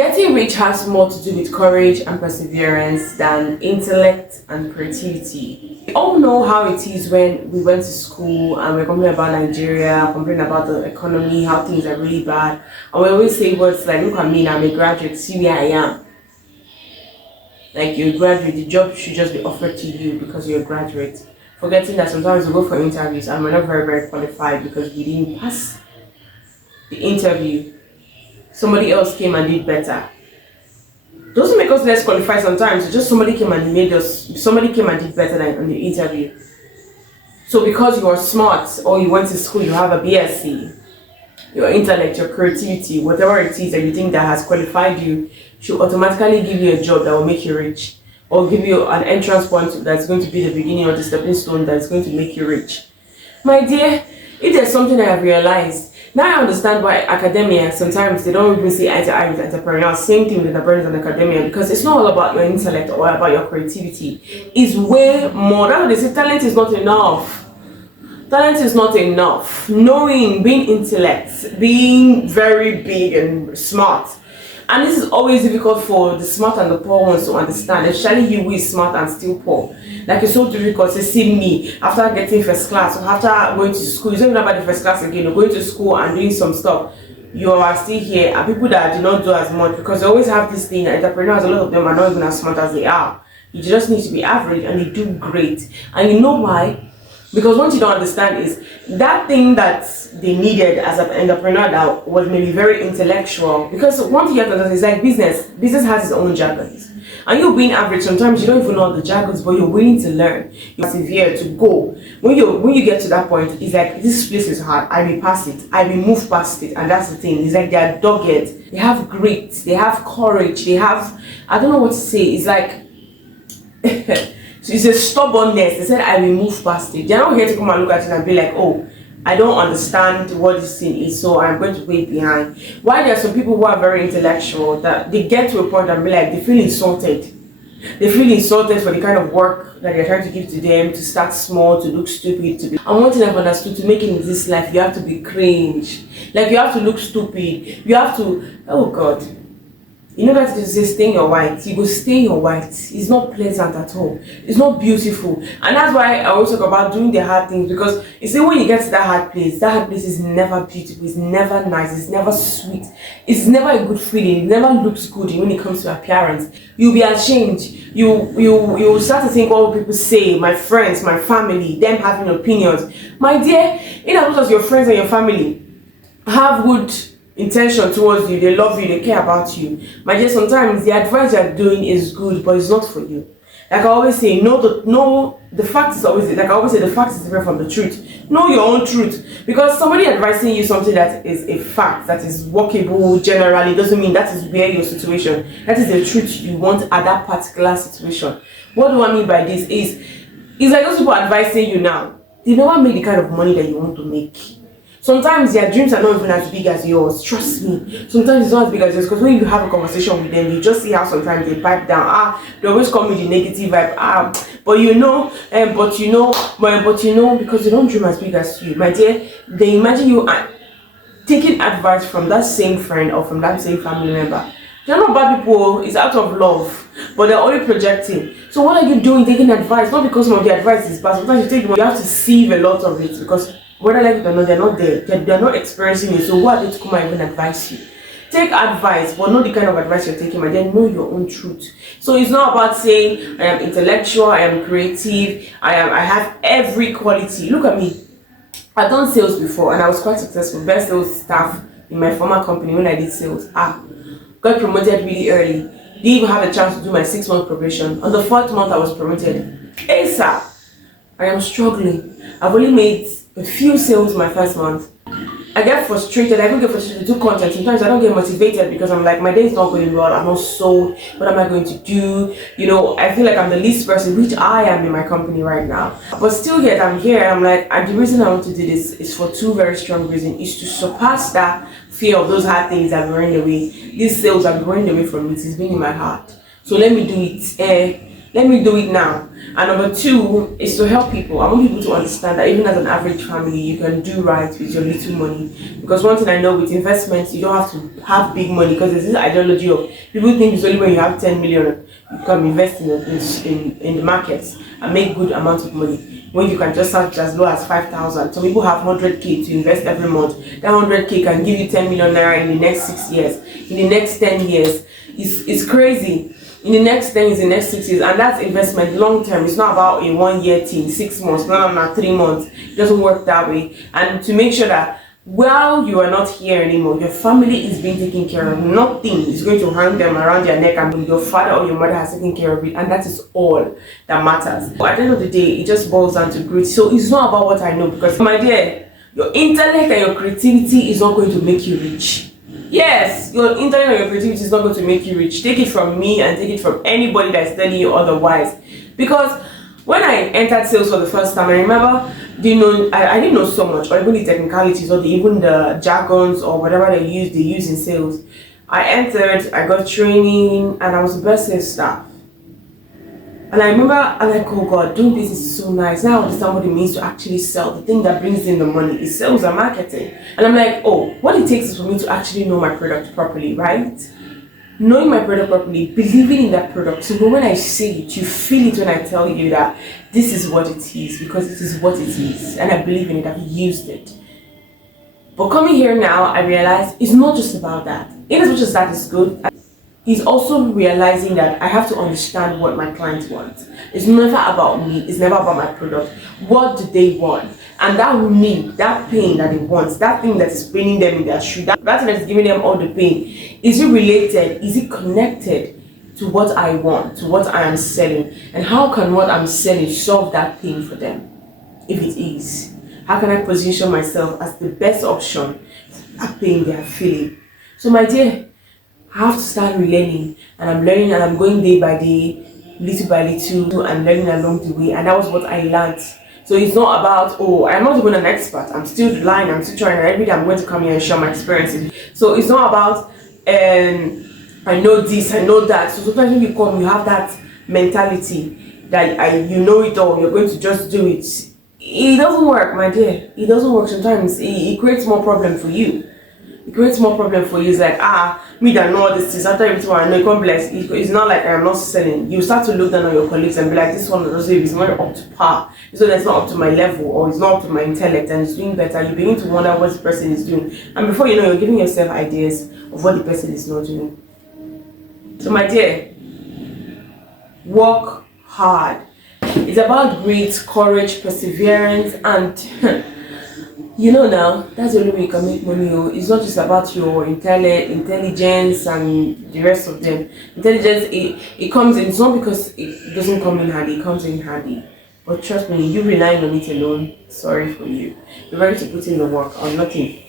Getting rich has more to do with courage and perseverance than intellect and creativity. We all know how it is when we went to school and we're complaining about Nigeria, complaining about the economy, how things are really bad. And we always say words like, look at me, I'm a graduate, see where I am. Like you're a graduate, the job should just be offered to you because you're a graduate. Forgetting that sometimes we go for interviews and we're not very, very qualified because we didn't pass the interview. Somebody else came and did better. Doesn't make us less qualified sometimes. It's just somebody came and did better than on the interview. So because you are smart or you went to school, you have a BSc, your intellect, your creativity, whatever it is that you think that has qualified you, should automatically give you a job that will make you rich, or give you an entrance point that's going to be the beginning or the stepping stone that's going to make you rich. My dear, if there's something I have realized, now I understand why academia, sometimes they don't even see eye to eye with entrepreneurs. Same thing with entrepreneurs and academia, because it's not all about your intellect or about your creativity. It's way more. That's what they say, talent is not enough. Talent is not enough. Knowing, being intellect, being very big and smart. And this is always difficult for the smart and the poor ones to understand, especially you who is smart and still poor. Like it's so difficult to see me after getting first class or after going to school. You don't know about the first class again, or going to school and doing some stuff. You are still here, and people that do not do as much, because they always have this thing that entrepreneurs, a lot of them are not even as smart as they are. You just need to be average and they do great. And you know why? Because what you don't understand is that thing that they needed as an entrepreneur that was maybe very intellectual. Because one thing you have to understand is like business. Business has its own jargons. And you being average, sometimes you don't even know the jargons, but you're willing to learn. You persevere to go. When you get to that point, it's like this place is hard. I will pass it. I will move past it. And that's the thing. It's like they are dogged. They have grit. They have courage. They have, I don't know what to say. It's like so it's a stubbornness. They said, I will move past it. They're not here to come and look at it and be like, oh, I don't understand what this thing is, so I'm going to wait behind. Why there are some people who are very intellectual that they get to a point and be like, they feel insulted. They feel insulted for the kind of work that they're trying to give to them, to start small, to look stupid, to be. And one thing I've understood, to make it in this life, you have to be cringe. Like you have to look stupid. You have to, oh God. You know that it is staying your white. You go stay your white. It's not pleasant at all. It's not beautiful. And that's why I always talk about doing the hard things, because you see, when you get to that hard place is never beautiful. It's never nice. It's never sweet. It's never a good feeling. It never looks good when it comes to appearance. You'll be ashamed. You start to think, what will people say? My friends, my family, them having opinions. My dear, in as much as your friends and your family have good intention towards you, they love you, they care about you, my dear, sometimes the advice you're doing is good, but it's not for you. Like I always say, the fact is always, like I always say, the fact is different from the truth. Know your own truth, because somebody advising you something that is a fact, that is workable generally, doesn't mean that is where your situation, that is the truth you want at that particular situation. What do I mean by this is, it's like those people advising you now, they never make the kind of money that you want to make. Sometimes their dreams are not even as big as yours. Trust me. Sometimes it's not as big as yours, because when you have a conversation with them, you just see how sometimes they pipe down. They always come with the negative vibe. But you know, because they don't dream as big as you, my dear. They imagine you taking advice from that same friend or from that same family member. They're not bad people. It's out of love, but they're only projecting. So what are you doing taking advice? Not because some of the advice is bad. Sometimes you take one, you have to sieve a lot of it, because whether like it or not, they're not there. They're not experiencing it. So why are they to come and even advise you? Take advice, but not the kind of advice you're taking, and then know your own truth. So it's not about saying I am intellectual, I am creative, I have every quality. Look at me. I've done sales before and I was quite successful. Best sales staff in my former company when I did sales. Got promoted really early. Didn't even have a chance to do my 6-month probation. On the 4th month I was promoted. ASAP. I am struggling. I've only made a few sales my first month. I get frustrated. I even get frustrated to do content. Sometimes I don't get motivated because I'm like, my day is not going well. I'm not sold. What am I going to do? You know, I feel like I'm the least person, which I am in my company right now. But still yet I'm here. I'm like, and the reason I want to do this is for 2 very strong reasons. Is to surpass that fear of those hard things that are running away. These sales are running away from me. It's been in my heart. So let me do it. Let me do it now. And number two is to help people. I want people to understand that even as an average family, you can do right with your little money. Because one thing I know with investments, you don't have to have big money, because there's this ideology of people think it's only when you have 10 million you can invest in the markets and make good amounts of money. When you can just start as low as 5,000. Some people have 100k to invest every month. That 100k can give you 10 million naira in the next 6 years, in the next 10 years. It's crazy. In the next 10 years, in the next 6 years, and that's investment long term. It's not about a 1 year thing, 6 months, not 3 months. It doesn't work that way. And to make sure that while you are not here anymore, your family is being taken care of. Nothing is going to hang them around your neck, and your father or your mother has taken care of it, and that is all that matters. But at the end of the day, it just boils down to growth. So it's not about what I know, because my dear, your intellect and your creativity is not going to make you rich. Yes, your intellect and your creativity is not going to make you rich. Take it from me and take it from anybody that's telling you otherwise. Because when I entered sales for the first time, I remember I didn't know so much, or even the technicalities, or even the jargons, or whatever they use in sales. I entered, I got training, and I was the best sales staff. And I remember, I'm like, oh God, doing this is so nice. Now I understand what it means to actually sell. The thing that brings in the money is sales and marketing. And I'm like, oh, what it takes is for me to actually know my product properly, right? Knowing my product properly, believing in that product. So when I say it, you feel it when I tell you that this is what it is, because it is what it is. And I believe in it, I've used it. But coming here now, I realize it's not just about that. In as much as that is good, it's also realizing that I have to understand what my clients want. It's never about me, it's never about my product. What do they want? And that need, that pain that they want, that thing that is paining them in their shoe, that thing that is giving them all the pain, is it related? Is it connected to what I want, to what I am selling? And how can what I'm selling solve that pain for them? If it is, how can I position myself as the best option for that pain they are feeling? So my dear, I have to start relearning, and I'm learning, and I'm going day by day, little by little, and learning along the way. And that was what I learned. So it's not about, oh, I'm not even an expert, I'm still learning, I'm still trying, and every day I'm going to come here and share my experiences. So it's not about I know this, I know that. So sometimes when you come, you have that mentality that you know it all, you're going to just do it. It doesn't work, my dear. It doesn't work. Sometimes it creates more problem for you. It creates more problem for you. It's like, me that know all this things, after everything I know, you come bless. It's not like I'm not selling. You start to look down on your colleagues and be like, this one is not up to par. So that's not up to my level, or it's not up to my intellect, and it's doing better. You begin to wonder what the person is doing. And before you know, you're giving yourself ideas of what the person is not doing. So my dear, work hard. It's about grit, courage, perseverance, and you know now, that's the only way you can make money. It's not just about your intelligence and the rest of them. Intelligence, it comes in. It's not because it doesn't come in handy, it comes in handy. But trust me, you relying on it alone, sorry for you. You're ready to put in the work or nothing.